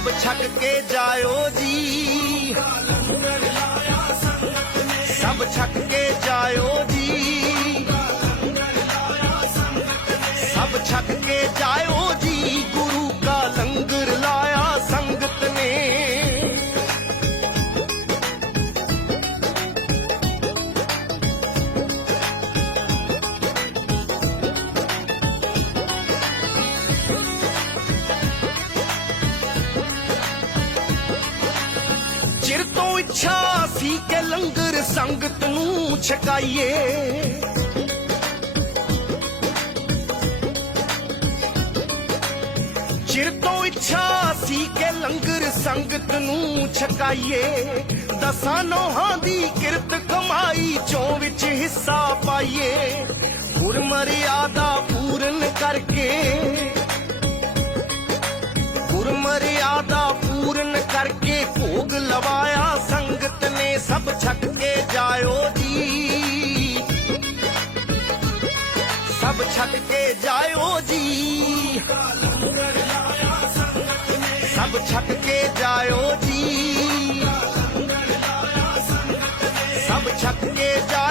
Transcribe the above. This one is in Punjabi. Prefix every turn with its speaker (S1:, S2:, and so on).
S1: ਸਭ ਛੱਕ ਕੇ ਜਾਇਓ ਜੀ। ਸਭ ਛੱਕ ਕੇ ਜਾਇਓ ਜੀ। ਸਭ ਛੱਕ ਚਿਰ ਇੱਛਾ ਸੀ ਕੇ ਲੰਗਰ ਸੰਗਤ ਨੂੰ ਛਕਾਈਏ। ਚਿਰ ਤੋਂ ਇੱਛਾ ਸੀ ਕੇ ਲੰਗਰ ਸੰਗਤ ਨੂੰ ਛਕਾਈਏ। ਦਸਾਂ ਨੋਹਾਂ ਦੀ ਕਿਰਤ ਕਮਾਈ ਚੋਂ ਵਿੱਚ ਹਿੱਸਾ ਪਾਈਏ। ਗੁਰਮਰਿਆਦਾ ਪੂਰਨ ਕਰਕੇ ਸਭ ਛੱਡ ਕੇ ਜਾਇਓ ਜੀ। ਸਭ ਛੱਡ ਕੇ ਜਾਇਓ ਜੀ। ਸਭ ਛੱਡ ਕੇ ਜਾਇਓ